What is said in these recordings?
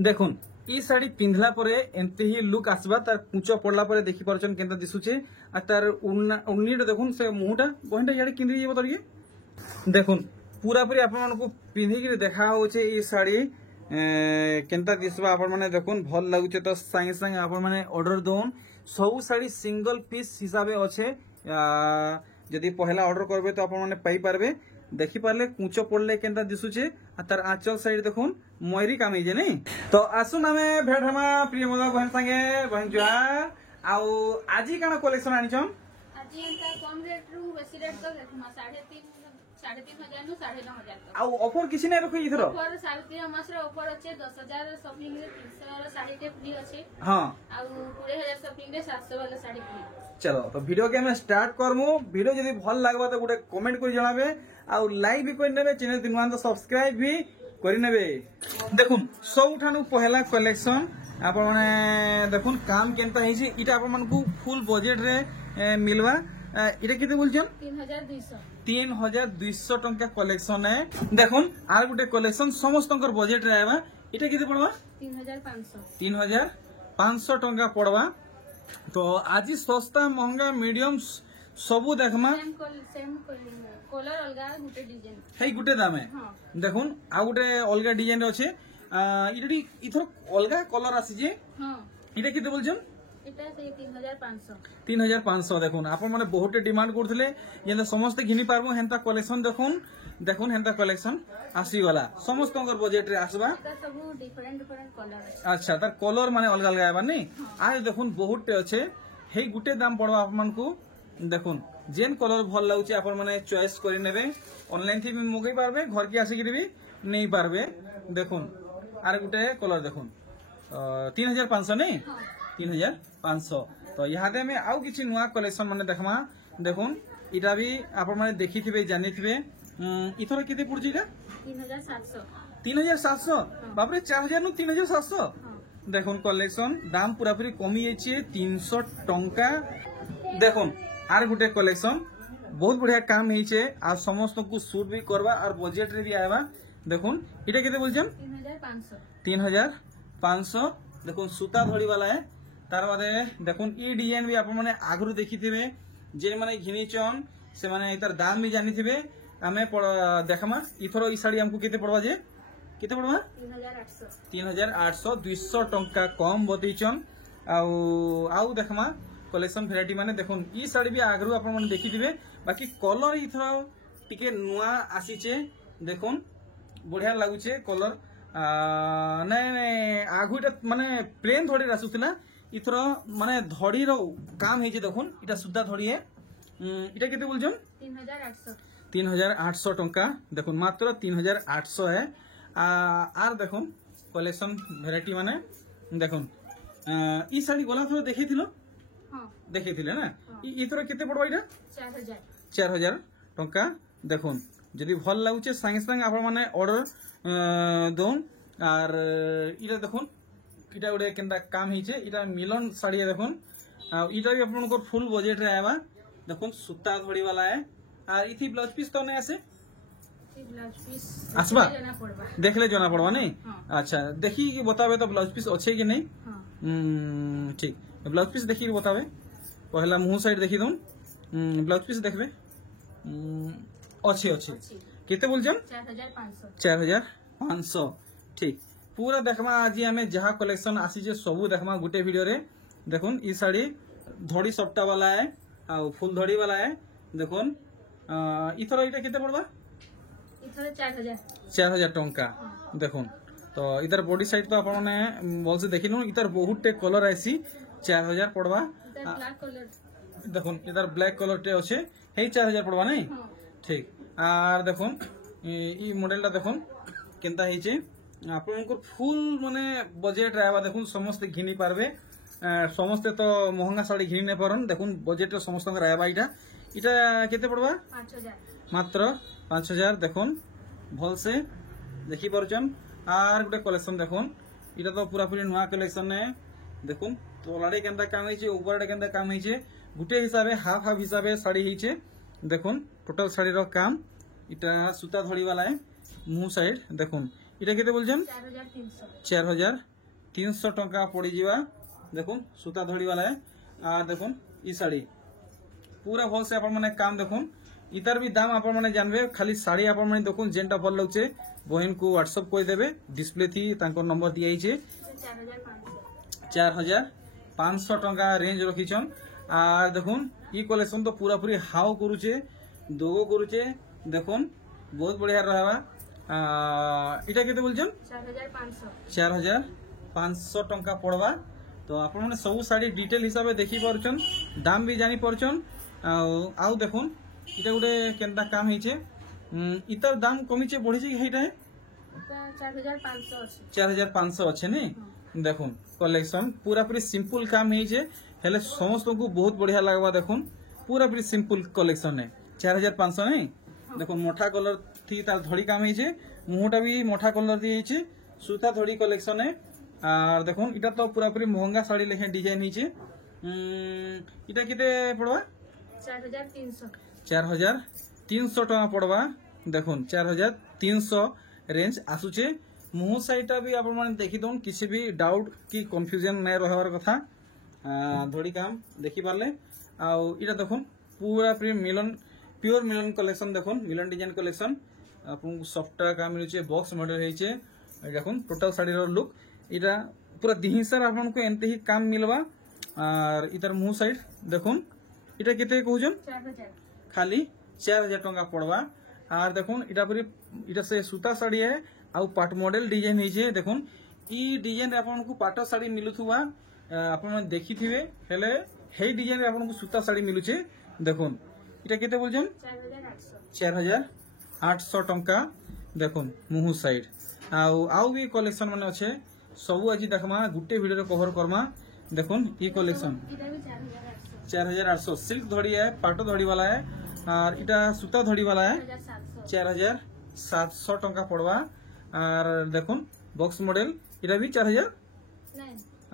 देखुन ई साड़ी पिंधला परे एंते ही लुक आसबा तार कुंच पड़ला परे देखि परछन केनता दिसुचे आ तार उन्नीटा देखुन से मुहटा बहिनटा याडे किंदी जेबो तरिए देखुन पूरा पूरी आपन मानको पिंधी के देखा होचे ई साड़ी केनता दिसबा आपन माने देखुन भल लागुचे तो संगे संगे आपन माने ऑर्डर दोन सब साड़ी सिंगल पीस हिसाबे अच्छे जदि पहला ऑर्डर करबे तो आपन माने पाई पारबे देखि पारले कुंच पड़ले केनता दिसुचे आ तार आंचल साइड देखुन मयरी काम जे नहीं तो आसुन आमे भेट हमा प्रिय मोदा बहन संगे बहन जुहार आउ आजी काना कलेक्शन आनिछम आजी एंता कम रेट रु बेसी रेट तो देखमा 3,500 नु 9,500 आउ ऑफर किछि नै रखै इथरो ऑफर 3.5 मास रे ऑफर अछि 10,000 शॉपिंग रे 300 वाला साड़ी टे फ्री अछि हां आउ 20,000 शॉपिंग रे 700 वाला साड़ी फ्री चलो तो वीडियो के हम स्टार्ट करमु वीडियो जदी भल लागबा तो गुटे कमेंट करि जणाबे आउ लाइक भी कर नेबे चैनल दिनवान तो सब्सक्राइब भी करि नेबे देखुन सबठानु पहला कलेक्शन आपन माने देखुन काम केनता हिछि इटा आपन मानकू फुल बजट रे मिलवा इटा केते बोलछन 3,200 टंका कलेक्शन है देखुन आर गुटे कलेक्शन समस्तंकर बजट रे आबा इटा केते पड़वा 3,500 टंका पड़वा तो आज सस्ता महंगा मीडियम सबू देखमा सेम कलर अलगा गुटे डिजाइन हे गुटे दाम है देखुन आ गुटे अलगा डिजाइन अच्छे इडी इथर अलगा कलर आसी जे हां इटा केते बोलछन इटा से 3,500 देखुन आपन माने बहुत डिमांड करथिले जेंता समस्त घिनी पारबो हेंता कलेक्शन देखुन हेंता कलेक्शन आसी वाला समस्त बजट रे आसबा एटा सब डिफरेंट कलर अच्छा तार कलर माने अलग अलग आबा नै आज देखुन बहुत अच्छे हे गुटे दाम पड़वा आप मन को देखुन जेन कलर भल लागुचे आपन माने चॉइस करि नेबे ऑनलाइन थी भी मगै पारबे घर के आसी कि भी नहीं पारबे देखुन आर गुटे कलर देखुन 3,500 नहीं 3,500 तो यहाँ में आउ किछि नुआ कलेक्शन माने देखमा देखुन इटा भी आपन माने देखि थिबे जानि थिबे इथर केते पड़छि इटा 3,700 बाप रे 4,000 नु 3,700 देखुन कलेक्शन दाम पूरा पूरी कमी जाइए 300 टंका देखुन आर गुटे कलेक्शन बहुत बढ़िया काम होइछे आ समस्त को सूट भी करवा और बजट रे भी आएबा देखुन इटा केते बोलछन 3,500 देखुन सूता धड़ी वाला है तार बादे देखुन ई डिजाइन भी आपन माने आगरु देखिथिबे जे माने घिनीचन से माने इतर दाम भी जानि थिबे हमें देखमा इथरो ई साड़ी हमको केते पड़वा जे केते पड़वा 3,800 200 टंका कम बतैचन आउ देखमा कलेक्शन भेराइटी माने देखुन ई साड़ी भी आगरु आपन माने देखिथिबे बाकी कलर इथरो टिके नुआ आसीचे देखुन बढ़िया लागुचे कलर नै आगुटा माने प्लेन धड़ी आसुथिला इथर माने धड़ी रो काम हेजे देखुन इटा सुद्धा धड़ी है इटा केते बोलजन 3,800 टंका देखुन मात्र 3,800 है आर देखुन कलेक्शन भेराइटी माने देखुन ई साड़ी गला थरो देखिथिलो हां देखिथिले ना इथर केते पड़बा इटा 4,000 टंका देखुन जदि भल लागुचे संगे संगे आपन माने ऑर्डर दोन आर इटा देखुन इटा उडे केनता काम हिचे इटा मिलन साड़ी देखुन इटा भी आपन को फुल बजट रे आबा देखुन सूता धड़ी वाला है आर इथि ब्लाउज पीस तो नै आसे ब्लाउज पीस आसबा जाना पड़बा देखले जाना पड़बा नहीं अच्छा देखी कि बतावे तो ब्लाउज पीस अच्छे कि नहीं ठीक ब्लाउज पीस देखी बतावे पहला मुंह साइड देखी दूं ब्लाउज पीस देखबे अच्छे अच्छे केते बोलजन 4,500 ठीक पूरा देखमा आज हमें जहाँ कलेक्शन आसी जे सबू देखमा गुटे वीडियो रे देखुन ई साड़ी धड़ी सप्टा वाला है आ फुल धड़ी वाला है देखुन इथर इटा केते पड़बा इथर 4,000 टंका देखुन तो इधर बॉडी साइड तो अपन माने बोल से देखिनु इधर बहुत टे कलर आसी 4,000 पड़बा देखुन इधर ब्लैक कलर टे अच्छे हे 4,000 पड़बा नहीं ठीक आर देखुन ई मॉडल टा देखुन केनता हिचे आपन फुल माने बजट रहबा देखुन समस्त घिनी पारबे समस्त तो महंगा साड़ी घिनी नै पारन देखुन बजट समस्त रहबा इटा केते पड़बा 5,000 मात्र 5,000 देखुन भल से देखि परचन आर गुटे कलेक्शन देखुन इटा तो पूरा पूरी नया कलेक्शन है देखुन तोलाडे केनता काम हिचे ऊपरडे केनता काम हिचे गुटे हिसाबे हाफ हाफ हिसाबे साड़ी हिचे देखुन टोटल साड़ी रो काम इटा सूता धड़ी वाला है मुंह साइड देखुन इटा केते बोलछन 4,300 4,000 300 टंका पड़ी जीवा देखुन सूता धड़ी वाला है आ देखुन ई साड़ी पूरा भल से आपण माने काम देखुन इतार भी दाम आपण माने जानबे खाली साड़ी आपण माने देखुन जेंटा भल लगचे बहन को व्हाट्सएप कोइ देबे डिस्प्ले थी तांको नंबर दिया छे 4500 टंका रेंज रखिछन आर देखुन ई कलेक्शन तो पूरा पूरी हाउ करूचे दोगो करूचे देखुन बहुत बढ़िया रहबा इटा केते बोलछन 4500 टंका पड़वा तो आपण माने सब साड़ी डिटेल हिसाब से देखि परछन दाम भी जानी परछन आउ देखुन इटा गुटे केनता काम हिचे इतार दाम कमिचे बढ़िचे हेटा है 4500 अच्छे नहीं देखुन कलेक्शन पूरा पूरी सिंपल काम हिचे हेले समस्त को बहुत बढ़िया लगवा देखुन पूरा पूरी सिंपल कलेक्शन है 4500 नहीं देखुन मोटा कलर थी तार धड़ी काम हिचे मुहटा भी मोटा कलर दिए सूता धड़ी कलेक्शन है और देखुन इटा तो पूरा पूरी महंगा साड़ी लेखे डिजाइन हिचे इटा केते पड़वा 4300 टका पड़वा देखुन 4300 रेंज आसुचे मुह साइडटा भी आपण माने देखि दोन किसी भी डाउट की कंफ्यूजन नै रहबार कथा धड़ी काम देखि पारले आ इटा देखुन पूरा प्योर मिलन कलेक्शन देखुन मिलन डिजाइन कलेक्शन आपन सॉफ्टवेयर काम मिलुचे बॉक्स मॉडल हेचे देखुन टोटल साड़ी रो लुक इटा पूरा दिहिसार आपन को एंते ही काम मिलवा और इधर मुह साइड देखुन इटा केते कहउजन 4000 खाली 4000 टंका पड़वा और देखुन इटा पूरी इटा से सूता साड़ी है आ पाट मॉडल डिजाइन हिचे देखुन ई डिजाइन आपन को पाट साड़ी मिलुथुवा आपन देखिथिबे हेले हे डिजाइन आपन को सूता साड़ी मिलुचे देखुन इटा केते बोलजन 4800 टंका देखुन मुहु साइड आउ भी कलेक्शन माने अच्छे सब आज देखमा गुटे वीडियो कवर करमा देखुन ई कलेक्शन 4800 सिल्क धड़ी है पाटो धड़ी वाला है और इटा सूता धड़ी वाला है 4700 टंका पड़वा और देखुन बॉक्स मॉडल इटा भी 4000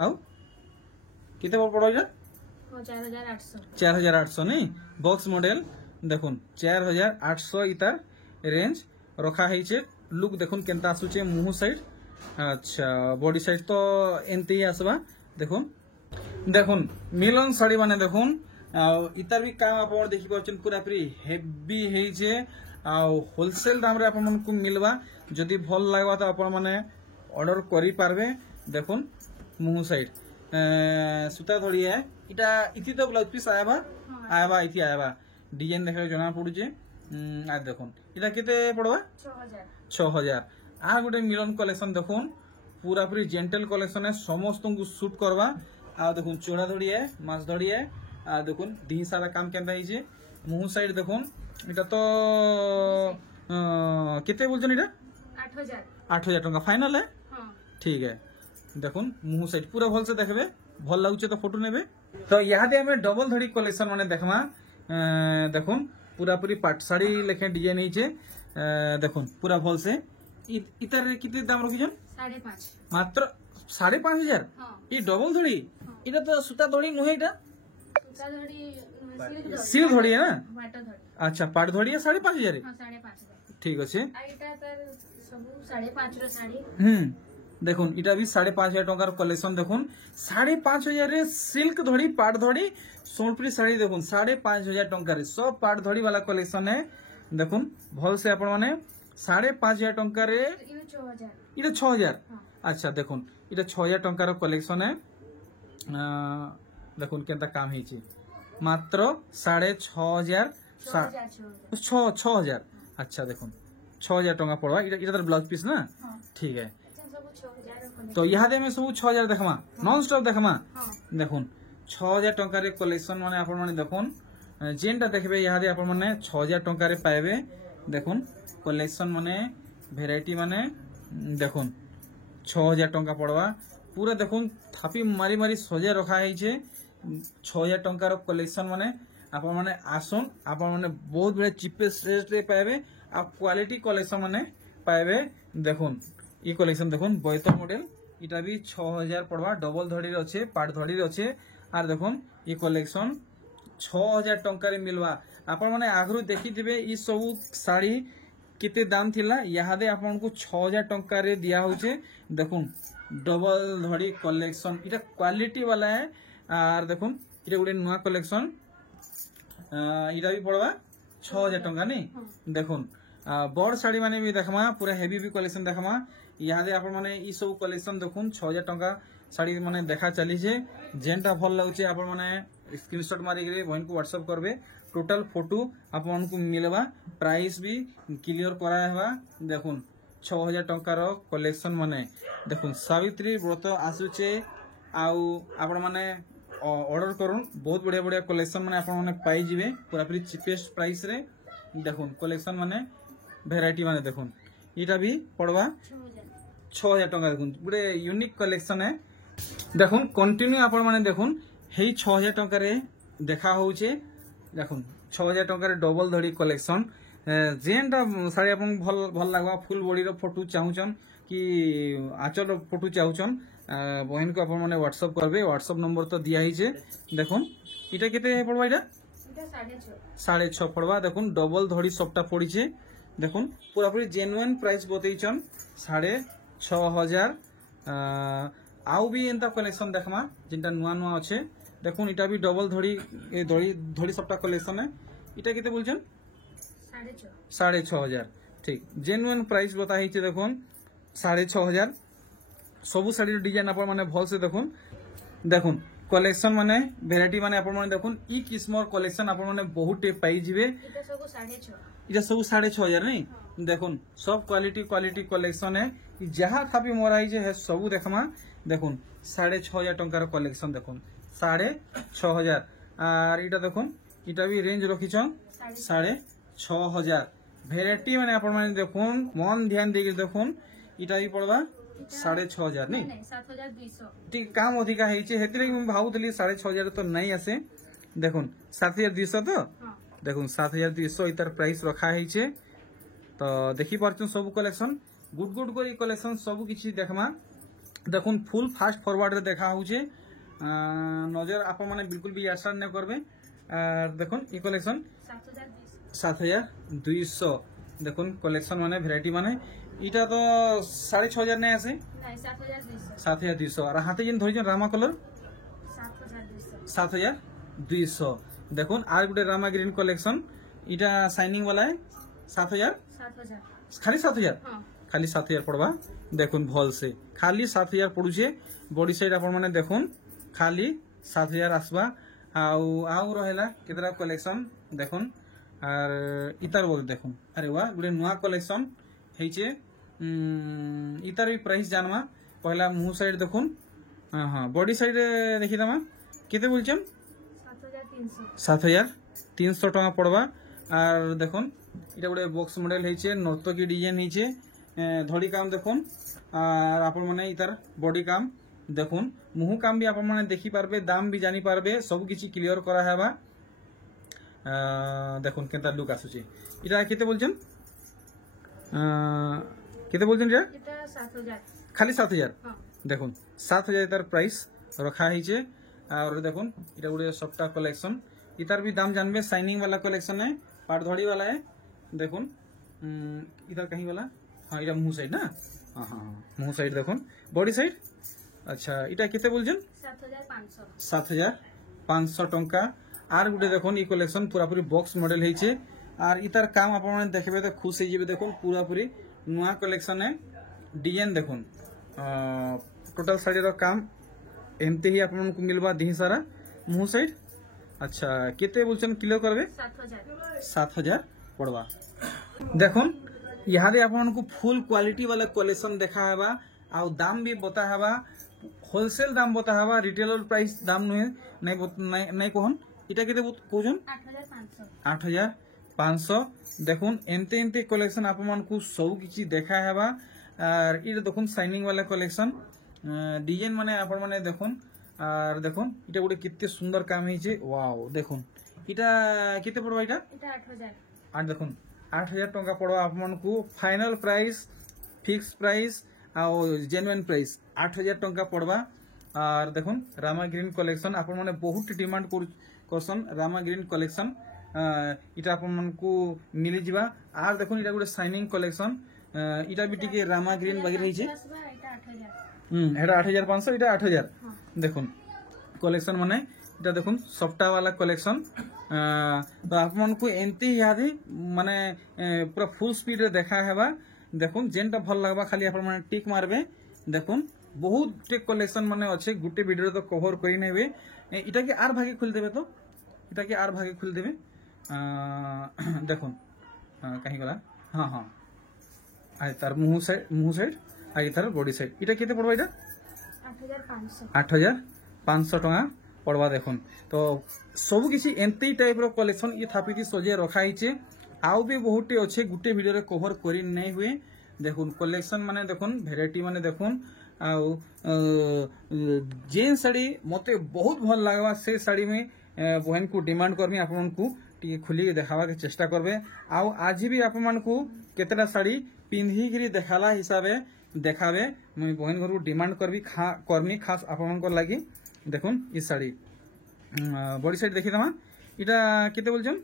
आउ किते पड़वा इटा 4800 नहीं बॉक्स मॉडल देखुन 4800 इतार रेंज रखा है लुक देखुन केनता आसुचे मुह साइड अच्छा बॉडी साइड तो एंते ही आसबा देखुन देखुन मिलन साड़ी माने देखुन इतार भी काम आप देखि पाछन पूरा पूरी हेवी हेजे होलसेल दाम रे आप मन को मिलवा जदि भल लागबा तो आप माने ऑर्डर करि पारबे देखुन मुह साइड सूता धड़ी है इटा इति तो ब्लाउज पीस आयाबा इति आयाबा डिजाइन देखले जना पडुचे आ देखुन इटा केते पड़वा 6000 आ गुटे मिलन कलेक्शन देखुन पूरा पूरी जेंटल कलेक्शन है समस्त को शूट करवा आ देखुन चोड़ा धड़ी है माछ धड़ी है आ देखुन दी सारा काम केनता हिजे मुह साइड देखुन इटा तो केते बोलछन इटा 8000 टंका फाइनल है ठीक है देखुन मुह साइड पूरा भल से देखबे भल लागुचे तो फोटो नेबे तो यहाँ दे हमें डबल धड़ी कलेक्शन माने देखमा देखुन पूरा पूरी पाट साड़ी लेखे डिजाइन हिचे देखुन पूरा भल से इतर कितने दाम रखिछन 5.5 मात्र 5500 ये डबल धड़ी इटा तो सूता धड़ी नुहे इटा सिल्क धड़ी है ना अच्छा पाट धड़ी है 5500 ठीक अच्छे देखुन इटा भी 5500 टंकार कलेक्शन देखुन 5500 रे सिल्क धड़ी पाट धड़ी सोनपुरी साड़ी देखुन 5500 टंकार सब पाट धड़ी वाला कलेक्शन है देखुन भल से आपण माने 5500 टंकार रे इटा 6000 अच्छा देखुन इटा 6000 टंकार कलेक्शन है देखुन केनता काम हिची मात्र 6500 6000 अच्छा देखुन 6000 टंका पड़वा इटा तर ब्लाउज पीस ना ठीक है तो यहाँ दे में सब 6000 देखमा नॉन स्टॉप देखमा देखुन 6000 टंका रे कलेक्शन माने आपण माने देखुन जेनटा देखबे यहाँ दे आपण माने 6000 टंका रे पाएबे देखुन कलेक्शन माने वेराइटी माने देखुन 6000 टंका पड़वा पूरा देखुन थापी मारी मारी सजा रखा है 6000 टंकार कलेक्शन माने आपण माने आसन आपण माने बहुत बड़े चीपेस्ट रेट रे पाएबे आ क्वालिटी कलेक्शन माने पाएबे देखुन ये कलेक्शन देखुन बैत मॉडल इटा भी 6000 पड़वा डबल धड़ी रे अच्छे पाट धड़ी रे अच्छे आर देखुन ये कलेक्शन 6000 टंका रे मिलवा आपण माने आगरु देखि दिबे ई सब साड़ी किते दाम थिला यहाँ दे आपण को 6000 टंका रे दिया होचे देखुन डबल धड़ी कलेक्शन इटा क्वालिटी वाला है आर देखुन इटा गोटे नुआ कलेक्शन इटा भी पड़वा 6000 टंका नहीं देखुन बड़ साड़ी माने भी देखमा पूरा हेवी भी कलेक्शन देखमा यहाँ आपण माने ई सब कलेक्शन देखुन 6000 टंका साड़ी माने देखा चली जे जेनटा भल लागुचे आपण माने स्क्रीनशॉट मारी के बहन को व्हाट्सएप करबे टोटल फोटो आपन को मिलबा प्राइस भी क्लियर कराबा देखुन 6000 टंकार कलेक्शन माने देखुन सावित्री व्रत आसुचे आउ आपण माने ऑर्डर करूँ बहुत बढ़िया बढ़िया कलेक्शन माने आपण माने पाई जिवे पूरा पूरी चीपेस्ट प्राइस रे देखुन कलेक्शन माने वेराइटी माने देखुन इटा भी पड़वा 6000 टंका देखुन गोटे यूनिक कलेक्शन है देखुन कंटिन्यू आपण माने देखुन हेई 6000 टंका रे देखा होउचे देखुन 6000 टंका रे डबल धड़ी कलेक्शन जेनटा साड़ी आपन भल भल लागबा फुल बॉडी रो फोटो चाहुचन कि आचल फोटो चाहुचन बहन को अपन माने व्हाट्सएप करबे व्हाट्सएप नंबर तो दिया हिचे देखुन इटा केते पड़बा इटा 6.5 पड़बा देखुन डबल धड़ी सबटा पड़ीचे देखुन पूरा पूरी जेन्युइन प्राइस बतैचन 6500 आउ भी एंता कलेक्शन देखमा जिनटा नुआ नुआ अच्छे देखुन इटा भी डबल धड़ी ए धड़ी धड़ी सबटा कलेक्शन है इटा केते बोलछन 6500 ठीक जेन्युइन प्राइस बता हिचे देखुन 6500 सबु साड़ी डिजाइन अपन माने भल से देखुन देखुन कलेक्शन माने वेराइटी माने अपन माने देखुन ई किस्मर कलेक्शन अपन माने बहुत टे पाई जिवे इटा सब 6500 नहीं देखुन सब क्वालिटी क्वालिटी कलेक्शन है जहाँ थापी मोरा हिचे है सबु देखमा देखुन 6500 टंकार कलेक्शन देखुन 6500 आर इटा देखुन इटा भी रेंज रखिछन 6500 वेराइटी माने अपन माने देखुन मन ध्यान देके देखुन इटा भी पड़वा 6500 नहीं 7200 ठीक काम अधिका हेचे हेतिले भावुतली 6500 तो नहीं आसे देखुन 7200 तो देखुन 7200 इतर प्राइस रखा हेचे तो देखि परछन सब कलेक्शन गुड गुड कोई कलेक्शन सब किछि देखमा देखुन फुल फास्ट फॉरवर्ड रे देखा होचे नजर आप माने बिल्कुल भी आशा न करबे देखुन ई कलेक्शन 7200 देखुन कलेक्शन माने वैरायटी माने इटा तो 6500 नहीं आसे 7200 और हाथे जिन धरिजन रामा कलर 7200 देखुन are Gute Rama green collection इटा शाइनिंग वाला है 7000 खाली 7000 खाली 7000 पड़वा देखुन भल से खाली 7000 पड़ुचे बॉडी साइड अपन माने देखुन खाली 7000 आसबा आउ रहेला केतरा कलेक्शन देखुन और इतार बोल देखुन अरे वाह गुटे नुआ कलेक्शन हेचे इतार भी प्राइस जानवा पहला मुंह साइड देखुन हाँ बॉडी साइड देखी दमा केते बोलछन 7300 टका पड़वा और देखुन इटा गोटे बॉक्स मॉडल हेचे नर्तकी डिजाइन हेचे धड़ी काम देखुन और आपण माने इतार बॉडी काम देखुन मुंह काम भी आपण माने देखि पारबे दाम भी जानी पारबे सब किछि क्लियर करा हेबा देखुन केता लुक आसुची इटा केते बोलछन इटा 7000 खाली 7000 देखुन 7000 तार प्राइस रखा हिचे और देखुन इटा गुडे सबटा कलेक्शन इतार भी दाम जानबे शाइनिंग वाला कलेक्शन है पाट धड़ी वाला है देखुन इधर कहीं वाला हाँ इटा मुंह साइड ना हाँ मुंह साइड देखुन बॉडी साइड अच्छा इटा केते बोलछन 7500 टंका आर गुटे देखुन ई कलेक्शन पूरा पूरी बॉक्स मॉडल हेचे आर इतार काम आपण माने देखबे तो खुश हे जेबे देखुन पूरा पूरी नुआ कलेक्शन है डिजाइन देखुन टोटल साड़ी रो काम एमते ही आपण को मिलबा दिही सारा मुंह साइड अच्छा केते बोलछन क्लियर करबे 7000 पड़वा देखुन यहाँ दे आपण को फुल क्वालिटी वाला कलेक्शन देखा हेबा आ दाम भी बता हेबा होलसेल दाम बता हेबा रिटेलर प्राइस दाम नहीं कहन इटा केते कहजन 8500 देखुन एंते एंते कलेक्शन आपण को सब किछि देखा हेबा और इटा देखुन शाइनिंग वाला कलेक्शन डिजाइन माने आपण माने देखुन और देखुन इटा गोटे कितने सुंदर काम हिचे वाओ देखुन इटा केते पड़बा इटा 8000 और देखुन 8000 टंका पड़वा आपन को फाइनल प्राइस फिक्स प्राइस और जेन्युइन प्राइस 8000 टंका पड़वा और देखुन रामा ग्रीन कलेक्शन आपन माने बहुत डिमांड करसन रामा ग्रीन कलेक्शन इटा आपन को मिली जिबा और देखुन इटा गोटे शाइनिंग कलेक्शन इटा भी टिके रामा ग्रीन वगैरह हिचे এটা 8500 এটা 8000 দেখুন কলেকশন মানে এটা দেখুন সফটা वाला কলেকশন তো আপনাদের এমতি ইয়াদি মানে পুরা ফুল স্পিড রে দেখা হেবা দেখুন যেনটা ভাল লাগবা খালি আপনারা টিক মারবে দেখুন বহুত টেক কলেকশন মানে আছে গুটে ভিডিও তো কভার করি নেবে এটাকে আর ভাগে খুলে দেবে তো এটাকে আর ভাগে খুলে দেবে দেখুন কাহি গলা হ্যাঁ হ্যাঁ আর তার মুহ সাইড আর তার বডি সাইড এটা কেতে পড়বা এটা 8500 টাকা পড়বা দেখুন তো সবু কিছু এমতি টাইপ র কলেকশন ই থাপিতি সজে রখা হইছে আউ বি বহুটি আছে গুটে ভিডিও রে কভার করি নাই হুয়ে দেখুন কলেকশন মানে দেখুন ভ্যারাইটি মানে দেখুন আউ जेन साड़ी मते बहुत भल लागवा से साड़ी में बहन को डिमांड करमी आपन को टी खुली देखावा के चेष्टा करबे आउ आज भी आपन को केतरा साड़ी पिंधी गिरी देखाला हिसाबे देखाबे मैं बहन घर को डिमांड करबी करमी खास आपन को लागि देखुन ई साड़ी बॉडी साइड देखि दमा इटा केते बोलछन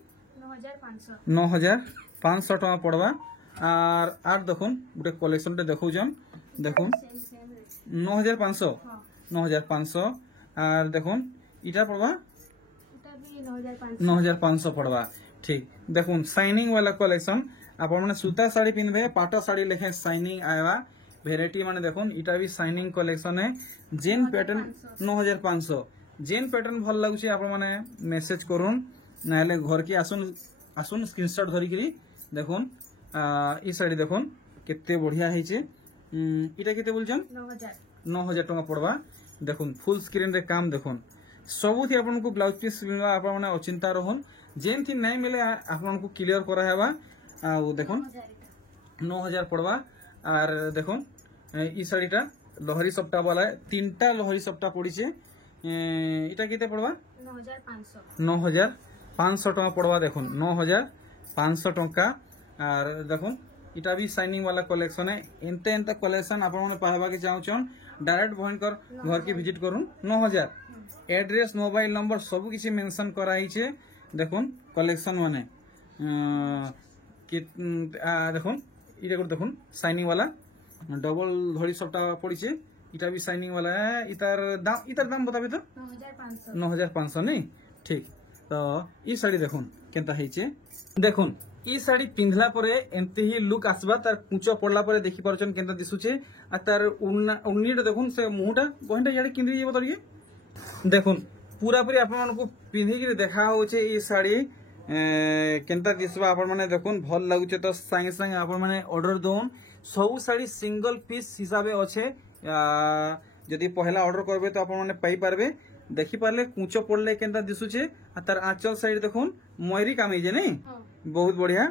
9500 टका पड़वा आर देखुन गुटे कलेक्शन टे देखौजन देखुन 9500 আর দেখুন এটা পড়বা 9500 পড়বা ঠিক দেখুন শাইনিং वाला कलेक्शन আপন মানে সুতা শাড়ি পিনবে পাটা শাড়ি লেখে শাইনিং আইবা ভ্যারাইটি মানে দেখুন এটা भी শাইনিং কলেকশন है जेन पैटर्न 9500 जेन पैटर्न ভাল লাগুছে আপন মানে মেসেজ করুন নাহলে ঘর কি আসুন স্ক্রিনশট ধরি করি দেখুন এই শাড়ি দেখুন কেতে বঢ়িয়া হইছে এটা কেতে বলছেন 9000 টাকা পড়বা দেখুন ফুল স্ক্রিন রে কাম দেখুন सबुथी आपको ब्लाउज पीस आपने अचिंता रहन जेन थी नहीं मिले आपको क्लियर करा हेबा देखुन 9000 पड़वा और देखुन ई साड़ीटा लहरी सप्ता वाला तीनटा लहरी सप्ता पड़ीचे इटा केते पड़वा 9500 टका पड़वा देखुन 9500 टका और देखुन इटा भी शाइनिंग वाला कलेक्शन है एंते एंते कलेक्शन आपने पाहबा के चाहछन डायरेक्ट भयंकर घर की विजिट करूँ 9000 एड्रेस मोबाइल नंबर सब किसी मेंशन कराई छे देखुन कलेक्शन माने देखुन इटा को देखुन शाइनिंग वाला डबल धड़ी सबटा पड़ी छे इटा भी शाइनिंग वाला है इतार दाम बताबे तो 9500 नहीं ठीक तो ई साड़ी देखुन केनता हेचे देखुन ई साड़ी पिंधला परे एमती ही लुक आसबा तार कुचो पड़ला परे देखि परछन केनता दिसुचे आ तार उन्नीटा देखुन से मुहटा बहनटा याडे किंद्री जेबो तरिए देखुन पूरा पूरी आपन को पिंधी के देखा होचे ई साड़ी केनता दिसबा आपन माने देखुन भल लागुचे तो संगे संगे आपन माने ऑर्डर दोन सब साड़ी सिंगल पीस हिसाबे अच्छे जदि पहला ऑर्डर करबे तो आपन माने पाई पारबे देखि पारले कुचो पड़ले केनता दिसुचे आ तार आंचल साइड देखुन मयरी कामी जे नहीं बहुत बढ़िया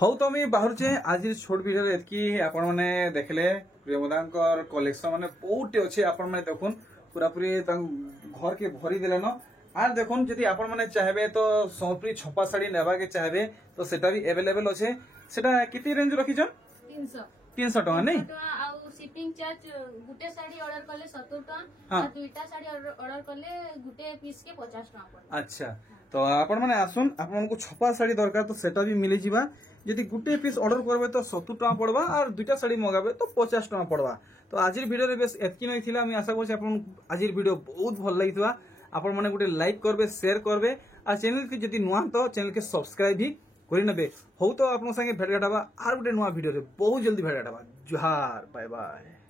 हौ तो मैं बाहर छे आज छोट वीडियो एतकी आपन माने देखले प्रेमदांकर कलेक्शन माने बहुत अच्छे आपन माने देखुन पूरा पूरी घर के भरी दिलन आर देखुन जदि आपन माने चाहबे तो सोपरी छपा साड़ी नेबा के चाहबे तो सेटा भी अवेलेबल अच्छे सेटा किती रेंज रखिछन 300 टका नहीं शिपिंग चार्ज गुटे साड़ी ऑर्डर करले 70 टका और दुईटा साड़ी ऑर्डर करले गुटे पीस के 50 टका पड़े अच्छा तो आपण माने आसुन आपन को छपा साड़ी दरकार तो सेटा भी मिली जिबा यदि गुटे पीस ऑर्डर करबे तो 70 टका पड़वा और दुईटा साड़ी मंगाबे तो 50 टका पड़वा तो आजिर वीडियो रे बेस एतकी नै थिला मैं आशा करछि आपन आजिर वीडियो बहुत भल लागितवा आपन माने गुटे लाइक करबे शेयर करबे आ चैनल के जदि नुआ तो चैनल के सब्सक्राइब भी करि नेबे हो तो आपन संगे भेट गाटाबा आर गुटे नुआ वीडियो रे बहुत जल्दी भेट गाटाबा जोहार बाय बाय।